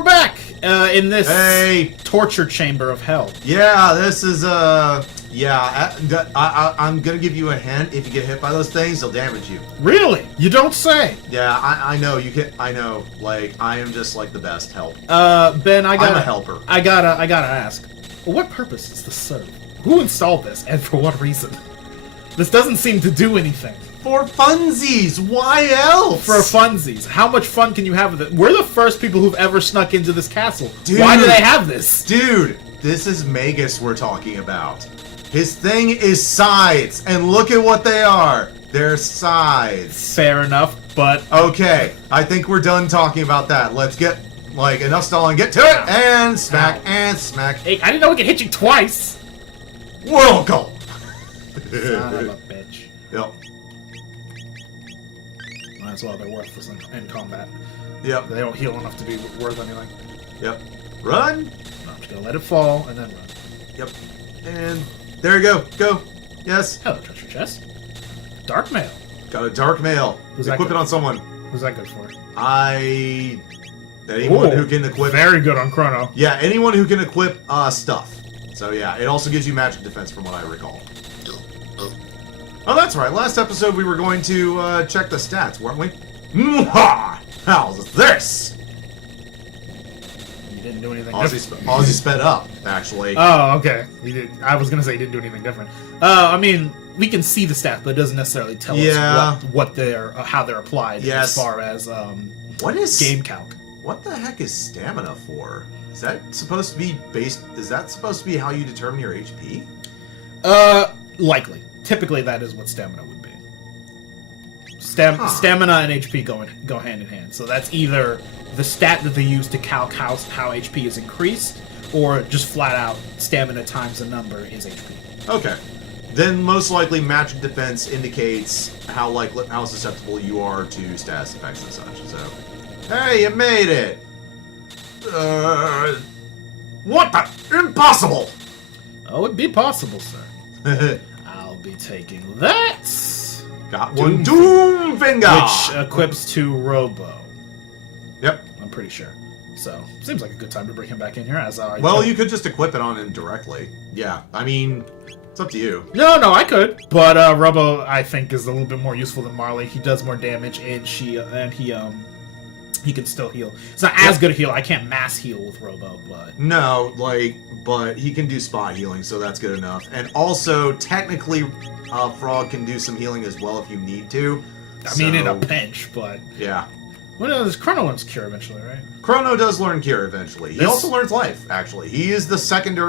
we're back in this torture chamber of hell. Yeah, this is yeah. I'm gonna give you a hint. If you get hit by those things, they'll damage you. Really? You don't say. Yeah, I know you can. I know. Like I am just like the best help. Ben, I'm a helper. I gotta ask. What purpose does this serve? Who installed this, and for what reason? This doesn't seem to do anything. For funsies, why else? For funsies. How much fun can you have with it? We're the first people who've ever snuck into this castle. Dude, why do they have this? Dude, this is Magus we're talking about. His thing is scythes, and look at what they are. They're scythes. Fair enough, but... Okay, I think we're done talking about that. Let's get, like, enough stalling, get to it, and smack, and smack. Hey, I didn't know we could hit you twice. World goal! Son of a bitch. Yep. Might as well, they're worthless in combat. Yep. They don't heal enough to be worth anything. Yep. Run! No, I'm just gonna let it fall, and then run. Yep. And there you go. Go. Yes. Hello, treasure chest. Dark mail. Got a dark mail. Equip it on someone. Who's that good for? Anyone who can equip... Very good on Chrono. Yeah, anyone who can equip stuff. So yeah, it also gives you magic defense from what I recall. Oh, that's right. Last episode we were going to check the stats, weren't we? How's this? You didn't do anything Ozzy sped up, actually. Oh, okay. He did. I was gonna say he didn't do anything different. I mean, we can see the stats, but it doesn't necessarily tell us what they're, how they're applied as far as what is game calc. What the heck is stamina for? Is that supposed to be based? Is that supposed to be how you determine your HP? Likely. Typically, that is what stamina would be. Stamina and HP go hand in hand. So that's either the stat that they use to calc how HP is increased, or just flat out stamina times the number is HP. Okay. Then most likely magic defense indicates how susceptible you are to status effects and such. So, hey, you made it. What the? Impossible! Oh, it'd be possible, sir. I'll be taking that. Got one Doom Finger! Which equips to Robo. Yep. I'm pretty sure. So, seems like a good time to bring him back in here. Well, you could just equip it on him directly. Yeah, I mean, it's up to you. No, I could. But Robo, I think, is a little bit more useful than Marley. He does more damage, and he can still heal. It's not as good a heal. I can't mass heal with Robo, but... No, but he can do spot healing, so that's good enough. And also, technically, Frog can do some healing as well if you need to. I mean, in a pinch, but... Yeah. Well, no, this Chrono learns Cure eventually, right? Chrono does learn Cure eventually. He also learns Life, actually. He is the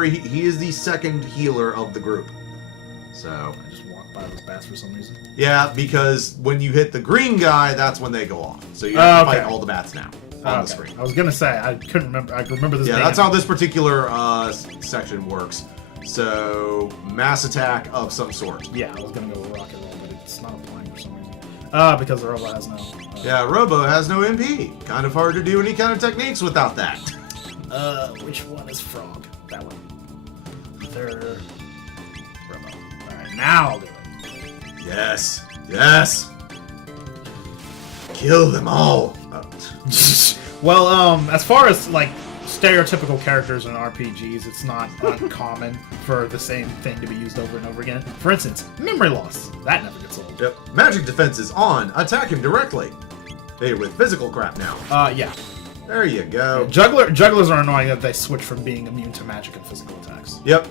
he is the second healer of the group. So... I just walked by those bats for some reason. Yeah, because when you hit the green guy, that's when they go off. So you have to fight all the bats now on the screen. I was gonna say, I couldn't remember. I remember this. Yeah, that's how this particular section works. So, mass attack of some sort. Yeah, I was gonna go with Rocket Roll, but it's not applying for some reason. Because the Robo has no... yeah, Robo has no MP. Kind of hard to do any kind of techniques without that. Which one is Frog? That one. Third... Robo. Alright, now I'll do it. Yes. Yes. Kill them all. Well, as far as, like, stereotypical characters in RPGs, it's not uncommon for the same thing to be used over and over again. For instance, memory loss. That never gets old. Yep. Magic defense is on. Attack him directly. Hey, with physical crap now. Yeah. There you go. Jugglers are annoying that they switch from being immune to magic and physical attacks. Yep.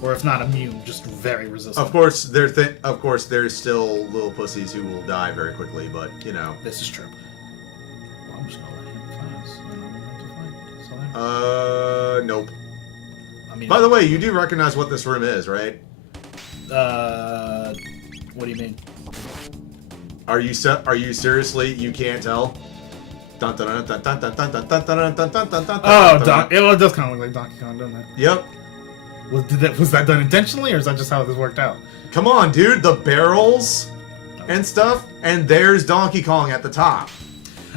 Or if not immune, just very resistant. Of course, there's still little pussies who will die very quickly, but, you know. This is true. Well, I'm just gonna let him pass. I don't have to fight. So Nope. I mean, by the way, you do recognize what this room is, right? What do you mean? Are you seriously? You can't tell? Oh, it does kind of look like Donkey Kong, doesn't it? Yep. Was that done intentionally, or is that just how this worked out? Come on, dude. The barrels and stuff, and there's Donkey Kong at the top.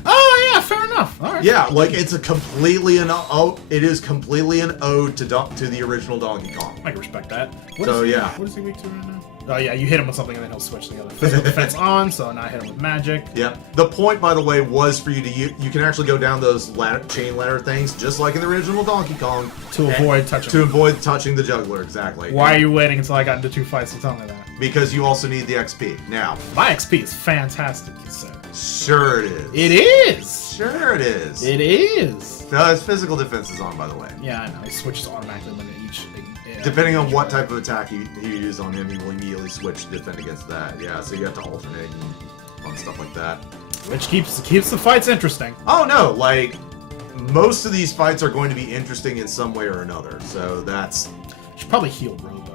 Oh yeah, fair enough. All right. Yeah, like it's it is completely an ode to the original Donkey Kong. I can respect that. So yeah. What is he weak to right now? Oh yeah, you hit him with something and then he'll switch the other. Physical defense on, so now I hit him with magic. Yep. The point, by the way, was for you to you can actually go down those chain ladder things, just like in the original Donkey Kong, To avoid touching. to avoid touching the juggler. Exactly. Why are you waiting until I got into 2 fights to tell me that? Because you also need the XP. Now, My XP is fantastic, you said. sure it is. It is! Sure it is. It is! No, his physical defense is on, by the way. Yeah, I know. He switches automatically when each... Depending on what type of attack you use on him, he will immediately switch to defend against that. Yeah, so you have to alternate on stuff like that. Which keeps the fights interesting. Oh no, like, most of these fights are going to be interesting in some way or another, so that's... Should probably heal Robo.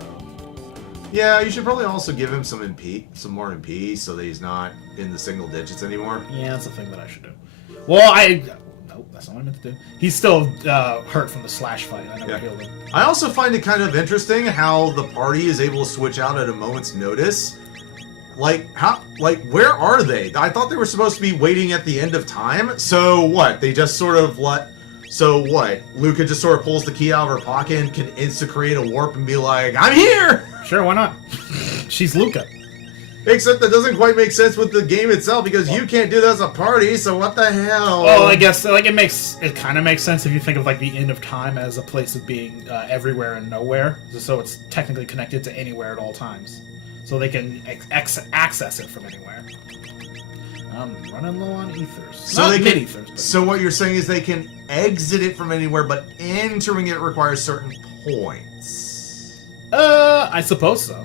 Yeah, you should probably also give him some MP, some more MP, so that he's not in the single digits anymore. Yeah, that's a thing that I should do. Well, Nope, that's not what I meant to do. He's still hurt from the slash fight. I never healed him. I also find it kind of interesting how the party is able to switch out at a moment's notice. Where are they? I thought they were supposed to be waiting at the end of time. So what? They just sort of So what? Luca just sort of pulls the key out of her pocket and can insta-create a warp and be like, I'm here! Sure, why not? She's Luca. Except that doesn't quite make sense with the game itself because you can't do that as a party, so what the hell? Well, I guess it kind of makes sense if you think of like the end of time as a place of being everywhere and nowhere. So it's technically connected to anywhere at all times. So they can access it from anywhere. I'm running low on ethers. So Not they can, mid-ethers, but... So what you're saying is they can exit it from anywhere, but entering it requires certain points. I suppose so.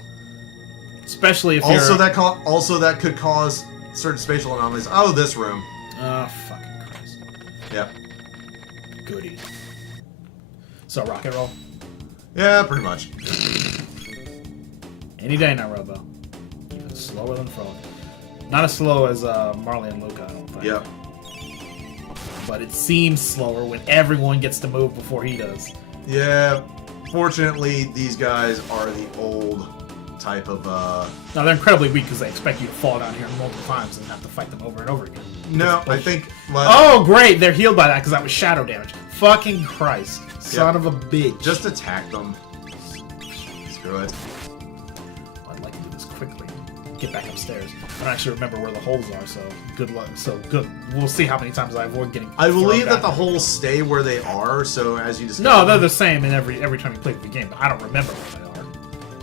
Especially if also you're... Also that could cause certain spatial anomalies. Oh, this room. Oh, fucking Christ. Yep. Goody. So, rock and roll? Yeah, pretty much. Any day now, Robo. Even slower than Frog. Not as slow as Marley and Luca, I don't think. Yep. But it seems slower when everyone gets to move before he does. Yeah. Fortunately, these guys are the old type of Now they're incredibly weak because they expect you to fall down here multiple times and have to fight them over and over again. No, I think oh great, they're healed by that because that was shadow damage. Fucking Christ. Son of a bitch. Just attack them. Screw it. I'd like to do this quickly. Get back upstairs. I don't actually remember where the holes are, so good luck. So good. We'll see how many times I avoid getting I believe thrown that the holes stay where they are, so as you discover... No, they're the same in every time you play the game, but I don't remember where they are.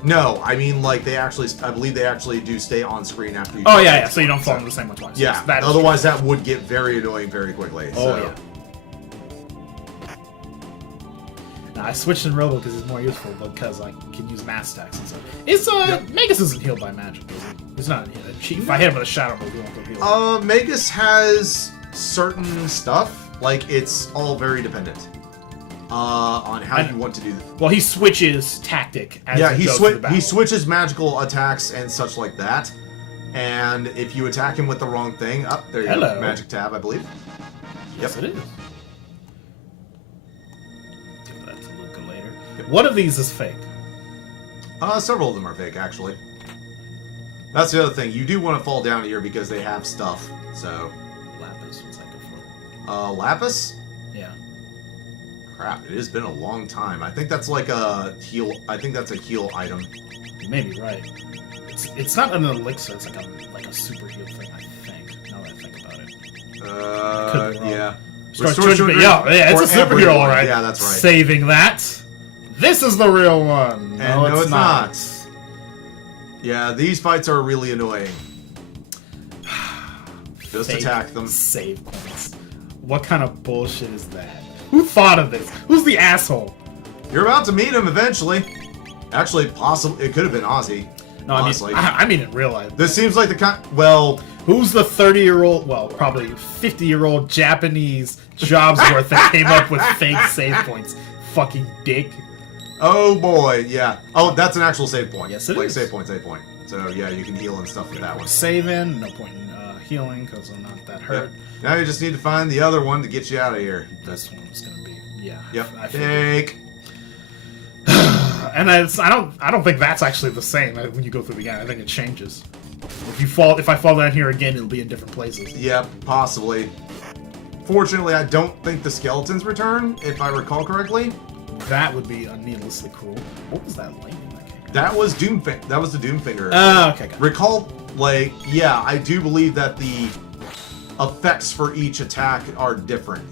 No, I mean, like, I believe they actually do stay on screen after you... Oh, yeah, so you don't fall into the same one twice. Yeah, That is otherwise that would get very annoying very quickly. Oh, so. yeah. Now, I switched in Robo because it's more useful, because I can use mass attacks and stuff. Magus isn't healed by magic, is he? It's not a cheat. If I hit him with a shadow move, he won't go heal. Magus has certain stuff, like, it's all very dependent. On how you want to do that. Well, he switches tactic as he goes through the battle. He switches magical attacks and such like that. And if you attack him with the wrong thing, there you go. Magic tab, I believe. Yes, it is. Give that to Luca later. Yep. One of these is fake. Several of them are fake, actually. That's the other thing. You do want to fall down here because they have stuff. So. Lapis, what's that good for? Lapis? Yeah. Crap, it has been a long time. I think that's like a heal. I think that's a heal item. You may be right. It's not an elixir. It's like a super heal thing. I think. Now that I think about it. Yeah. Yeah, it's a superhero, all right. Yeah, that's right. Saving that. This is the real one. And no, it's not. Yeah, these fights are really annoying. Just attack them. Save points. What kind of bullshit is that? Who thought of this? Who's the asshole? You're about to meet him eventually. Actually, possibly it could have been Ozzy. No, honestly. I mean in real life. This seems like the kind. Well, who's the 30-year-old? Well, probably 50-year-old Japanese jobs worth that came up with fake save points? Fucking dick. Oh boy, yeah. Oh, that's an actual save point. Yes, it is. save point. So yeah, you can heal and stuff with that one. Saving, no point in healing because I'm not that hurt. Yep. Now you just need to find the other one to get you out of here. This one's gonna be Yep. Fake. And I don't think that's actually the same when you go through the game. I think it changes. If I fall down here again, it'll be in different places. Yep, possibly. Fortunately, I don't think the skeletons return, if I recall correctly. That would be needlessly cruel. What was that lane in that game? That was the Doomfinger. Oh, okay. Got it. Recall, like, yeah, I do believe that the effects for each attack are different.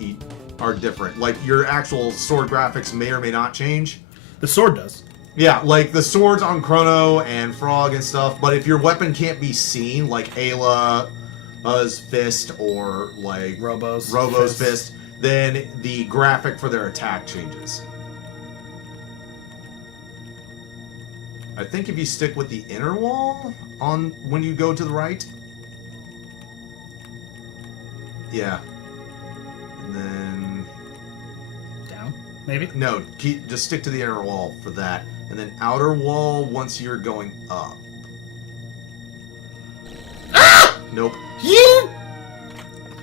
Like, your actual sword graphics may or may not change. The sword does. Yeah, like the swords on Chrono and Frog and stuff, but if your weapon can't be seen, like Ayla's fist or like Robo's fist, then the graphic for their attack changes. I think if you stick with the inner wall on when you go to the right. Yeah. And then Down, maybe? no, just stick to the inner wall for that. And then outer wall once you're going up. Ah! Nope. You!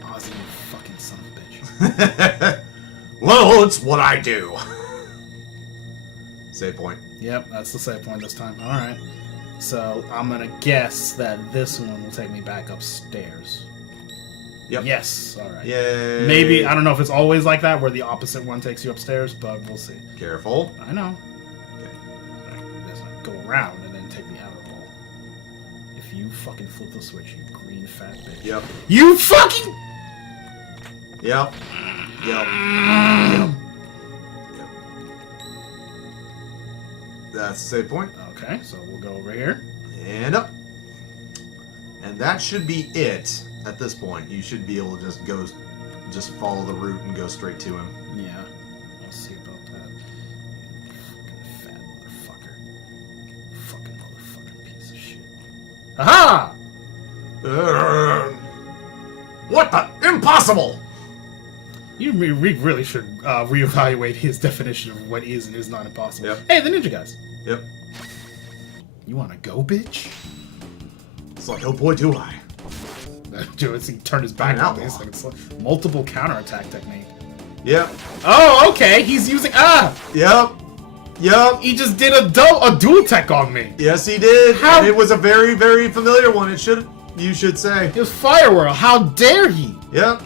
Ozzy, you fucking son of a bitch. Well, it's what I do. Save point. Yep, that's the save point this time. Alright. So, I'm gonna guess that this one will take me back upstairs. Yep. Yes, alright. Yay. Maybe, I don't know if it's always like that, where the opposite one takes you upstairs, but we'll see. Careful. I know. Okay. There's like, go around and then take the outer wall. If you fucking flip the switch, you green fat bitch. Yep. You fucking... Yep. Yep. Yep. That's the save point. Okay, so we'll go over here. And up. And that should be it at this point. You should be able to just follow the route and go straight to him. Yeah. We'll see about that. You fucking fat motherfucker. Fucking motherfucking piece of shit. Aha! What the? Impossible! You really should reevaluate his definition of what is and is not impossible. Yep. Hey, the ninja guys. Yep. You wanna go, bitch? It's like, oh boy, do I. Dude, he turned his back An on me. outlaw. It's like multiple counterattack technique. Yep. Oh, okay. He's using Yep. Yep. He just did a dual tech on me. Yes, he did. How? And it was a very, very familiar one. You should say. It was Firewhirl. How dare he? Yep.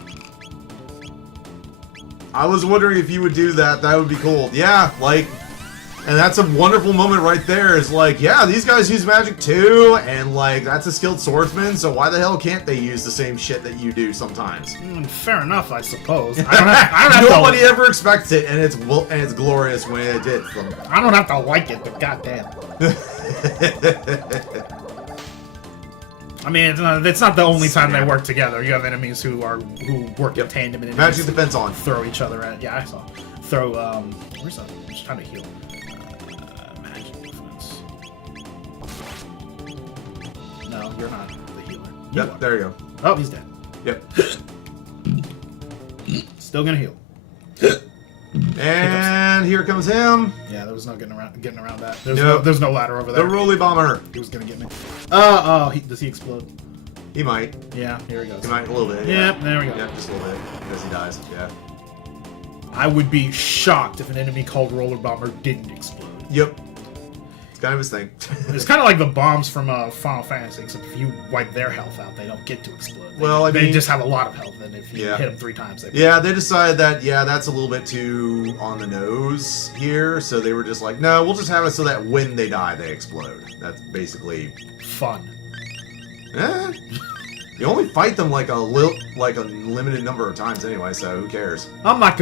I was wondering if you would do that. That would be cool. Yeah, like, and that's a wonderful moment right there. Is like, yeah, these guys use magic too, and like, that's a skilled swordsman. So why the hell can't they use the same shit that you do sometimes? Fair enough, I suppose. I don't have Nobody to, ever expects it, and it's glorious when it did. I don't have to like it, but goddamn. I mean, it's not the only time they work together. You have enemies who work in tandem and Magic defense on. throw each other at. Yeah, I saw. Throw. Where's that? I'm just trying to heal. Magic defense. No, you're not the healer. You Yep. are. There you go. Oh, he's dead. Yep. Still gonna heal. And here comes him. Yeah, there was no getting around that. There's no ladder over The there. Roly Bomber. He was gonna get me. Does he explode? He might. Yeah, here he goes. He might a little bit. Yep, there we go. Yep, just a little bit. Because he dies. Yeah. I would be shocked if an enemy called Roller Bomber didn't explode. Yep. It's kind of his thing. It's kind of like the bombs from Final Fantasy, except if you wipe their health out, they don't get to explode. They just have a lot of health, and if you hit them 3 times, they Yeah, they decided that, that's a little bit too on the nose here, so they were just like, no, we'll just have it so that when they die, they explode. That's basically... fun. You only fight them like a limited number of times anyway, so who cares? I'm not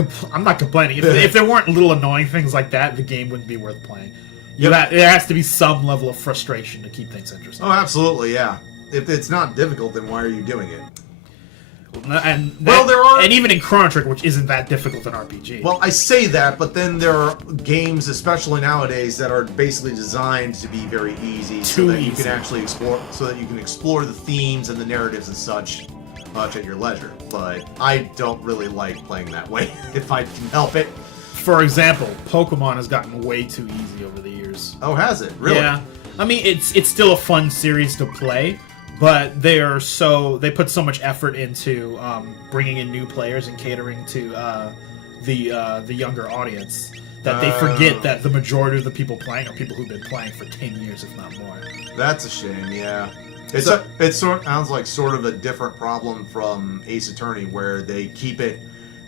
complaining. If there weren't little annoying things like that, the game wouldn't be worth playing. There has to be some level of frustration to keep things interesting. Oh, absolutely, yeah. If it's not difficult, then why are you doing it? And even in Chrono Trigger, which isn't that difficult in RPG. Well, I say that, but then there are games, especially nowadays, that are basically designed to be very easy, so that you can actually explore the themes and the narratives and such much at your leisure. But I don't really like playing that way, if I can help it. For example, Pokemon has gotten way too easy over the years. Oh, has it? Really? Yeah. I mean, it's still a fun series to play, but they put so much effort into bringing in new players and catering to the younger audience that they forget that the majority of the people playing are people who've been playing for 10 years, if not more. That's a shame, yeah. It sounds like sort of a different problem from Ace Attorney, where they keep it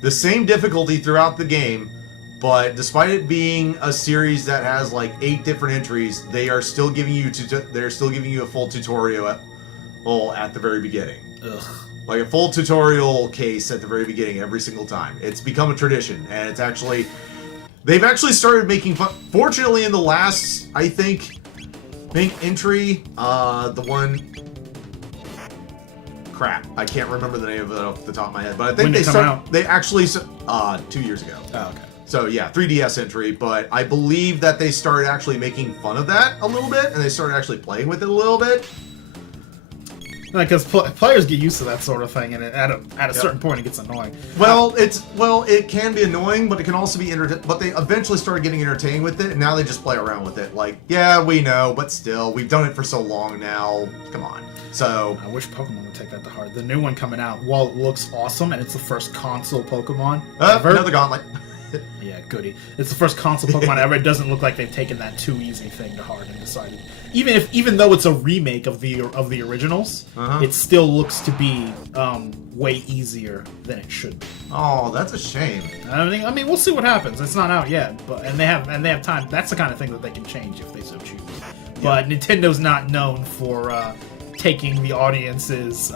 the same difficulty throughout the game, But despite it being a series that has like 8 different entries, they are still giving you a full tutorial at the very beginning. Ugh. Like a full tutorial case at the very beginning every single time. It's become a tradition, and they've actually started making fun. Fortunately, in the last, I think entry, the one. Crap, I can't remember the name of it off the top of my head, but I think they actually 2 years ago. Oh, okay. So yeah, 3DS entry, but I believe that they started actually making fun of that a little bit, and they started actually playing with it a little bit. Because players get used to that sort of thing, and at a certain point, it gets annoying. Well, it can be annoying, but it can also be but they eventually started getting entertained with it, and now they just play around with it. Like, yeah, we know, but still, we've done it for so long now. Come on. So I wish Pokemon would take that to heart. The new one coming out, while it looks awesome, and it's the first console Pokemon ever. Another gauntlet. Yeah, goody. It's the first console Pokemon ever. It doesn't look like they've taken that too easy thing to heart and decided. Even though it's a remake of the originals, it still looks to be way easier than it should be. Oh, that's a shame. I mean, we'll see what happens. It's not out yet, but and they have time. That's the kind of thing that they can change if they so choose. But Nintendo's not known for taking the audience's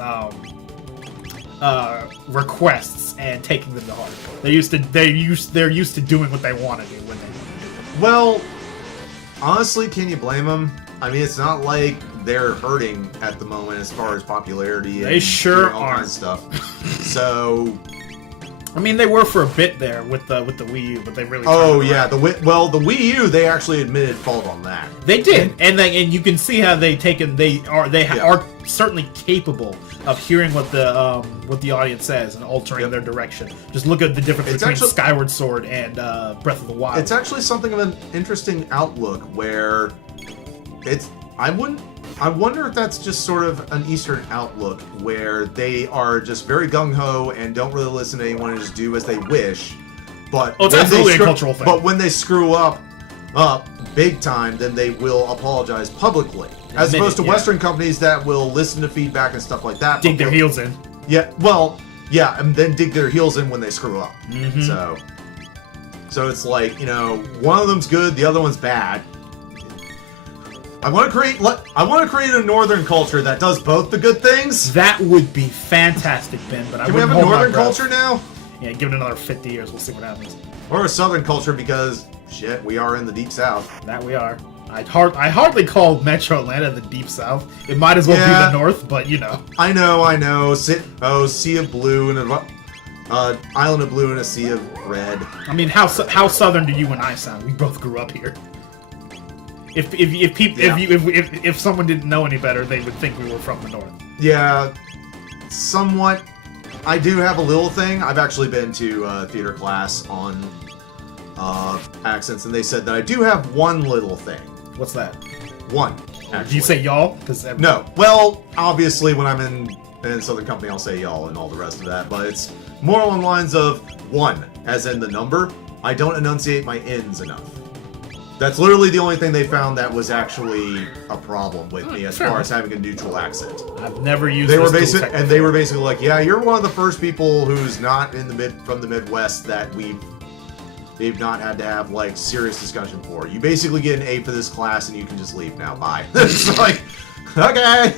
requests and taking them to heart. They're used to doing what they want to do when they. Well, honestly, can you blame them? I mean, it's not like they're hurting at the moment as far as popularity. They sure all aren't. kinds of stuff. So, I mean, they were for a bit there with the Wii U, but they really. Oh yeah, the Wii U, they actually admitted fault on that. They did, and you can see how they are certainly capable of hearing what the audience says and altering their direction. Just look at the difference between Skyward Sword and Breath of the Wild. It's actually something of an interesting outlook where I wonder if that's just sort of an Eastern outlook where they are just very gung-ho and don't really listen to anyone and just do as they wish. But it's absolutely a cultural thing. But when they screw up big time, then they will apologize publicly. As opposed to Western companies that will listen to feedback and stuff like that. Dig their heels in. Yeah, well, yeah, and then dig their heels in when they screw up. Mm-hmm. So it's like, one of them's good, the other one's bad. I want to create a northern culture that does both the good things. That would be fantastic, Ben. But Can we have a northern culture now? Yeah, give it another 50 years. We'll see what happens. Or a southern culture because shit, we are in the deep south. That we are. I hardly call Metro Atlanta the deep south. It might as well be the north, but I know. Sea of blue and island of blue and a sea of red. I mean, how southern do you and I sound? We both grew up here. If someone didn't know any better, they would think we were from the north. Yeah, somewhat. I do have a little thing. I've actually been to theater class on accents, and they said that I do have one little thing. What's that? One. Actually. Do you say y'all? No. Well, obviously, when I'm in Southern Company, I'll say y'all and all the rest of that. But it's more along the lines of one, as in the number. I don't enunciate my N's enough. That's literally the only thing they found that was actually a problem with me as far as having a neutral accent. I've never used. They were basically like, yeah, you're one of the first people who's not from the Midwest that they've not had to have like serious discussion for. You basically get an A for this class and you can just leave now. Bye. It's like, okay.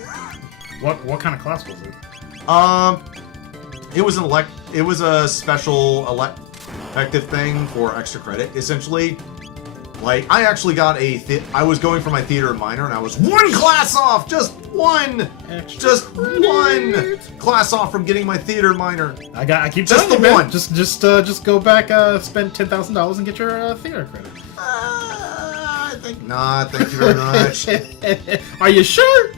What kind of class was it? It was a special elective thing for extra credit, essentially. Like, I actually got I was going for my theater minor, and I was one class off! Just one class off from getting my theater minor. I keep just telling the you, one. Man, just go back, spend $10,000 and get your theater credit. I think not. Thank you very much. Are you sure?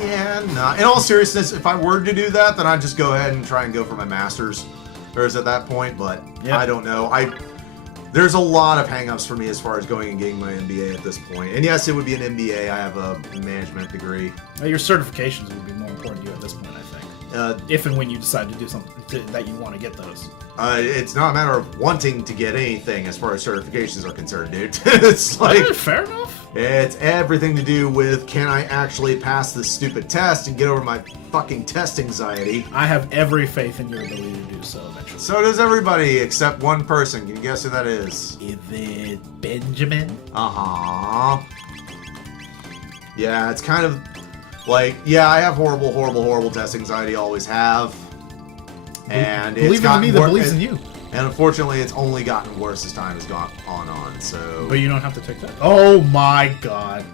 Yeah, no. In all seriousness, if I were to do that, then I'd just go ahead and try and go for my master's. Or is at that point, but I don't know. There's a lot of hang-ups for me as far as going and getting my MBA at this point. And yes, it would be an MBA. I have a management degree. Well, your certifications would be more important to you at this point, I think. If and when you decide to do something that you want to get those. It's not a matter of wanting to get anything as far as certifications are concerned, dude. It's like... Fair enough. It's everything to do with, can I actually pass this stupid test and get over my fucking test anxiety? I have every faith in your ability to do so eventually. So does everybody, except one person. Can you guess who that is? Is it Benjamin? Uh-huh. Yeah, it's kind of like, yeah, I have horrible test anxiety, always have. And believe in me that believes in you. And unfortunately, it's only gotten worse as time has gone on, so... But you don't have to take that. Oh my god.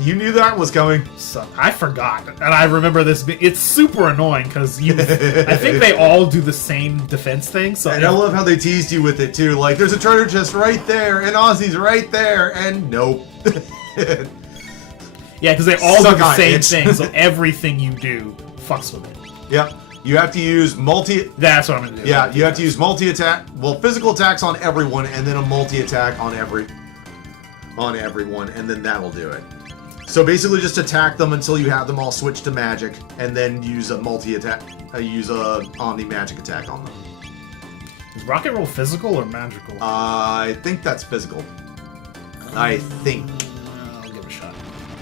You knew that was coming. So, I forgot. And I remember this being... It's super annoying, because I think they all do the same defense thing, so... And I love how they teased you with it, too. Like, there's a treasure chest right there, and Ozzy's right there, and nope. Yeah, because they all do the same it. thing, so everything you do fucks with it. Yep. You have to use That's what I'm gonna do. Yeah, you have to use multi-attack. Well, physical attacks on everyone, and then a multi-attack on everyone, and then that'll do it. So basically, just attack them until you have them all switched to magic, and then use a multi-attack. Use a omni magic attack on them. Is rocket roll physical or magical? I think that's physical. I think. I'll give it a shot.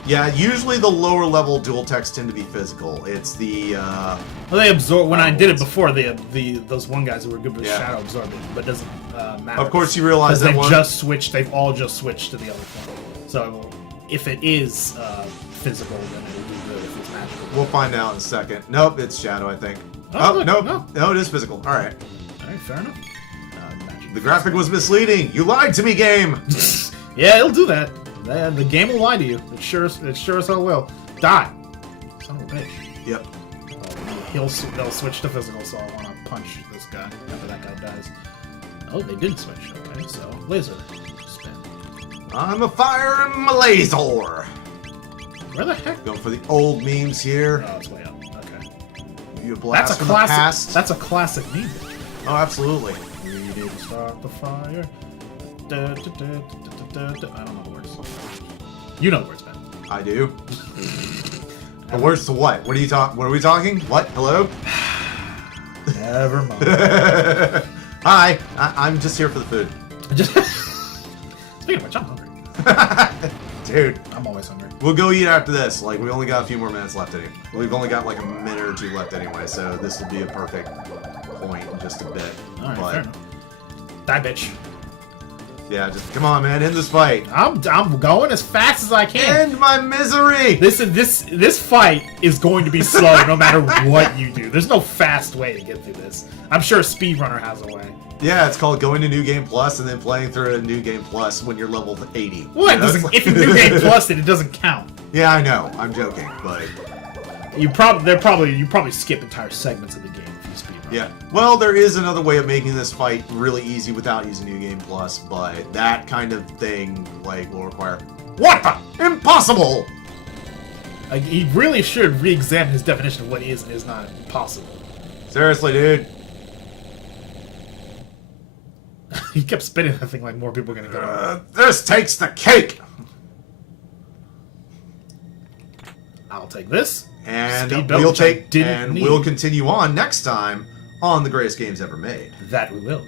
Yeah, usually the lower level dual techs tend to be physical. It's the well, they absorb. When I did it before, those one guys who were good with shadow absorbed it, but it doesn't matter. Of course, you realize that they've all just switched to the other one. So if it is physical, then it'll do good. If it's magical, we'll find out in a second. Nope, it's shadow, I think. Oh, nope. No, it is physical. All right. All right, fair enough. Magic. The graphic was misleading. You lied to me, game. Yeah, it'll do that. The game will lie to you. It sure as hell will. Die. Son of a bitch. Yep. They'll switch to physical, so I want to punch this guy after that guy dies. Oh, they didn't switch. Okay, so laser spin. I'm a fire and my laser. Where the heck? Going for the old memes here. Oh, it's way up. Okay. You a blast That's a from classic. the past. That's a classic meme. Oh, absolutely. We didn't start the fire. Da, da, da, da, da, da. I don't know the words. You know the words, Ben. I do. The words to what? What are we talking? What? Hello? Never mind. Hi. I'm just here for the food. Speaking of which, I'm hungry. Dude. I'm always hungry. We'll go eat after this. Like, we only got a few more minutes left anyway. We've only got like a minute or two left anyway, so this will be a perfect point in just a bit. Alright, fair enough. Die, bitch. Yeah, just come on, man, end this fight. I'm going as fast as I can. End my misery. This fight is going to be slow no matter what you do. There's no fast way to get through this. I'm sure a speedrunner has a way. Yeah, it's called going to New Game Plus and then playing through a New Game Plus when you're level 80. What? You know, If you New Game Plus it doesn't count. Yeah, I know. I'm joking, but you probably skip entire segments of the game if you speedrun. yeah. Well, there is another way of making this fight really easy without using New Game Plus, but that kind of thing like will require what the impossible. Like, he really should re-examine his definition of what is and is not possible. Seriously, dude. He kept spinning that thing like more people are gonna go. This takes the cake. I'll take this. And Speed belt, we'll which I take didn't and need. we'll continue on next time on the greatest games ever made. That we will.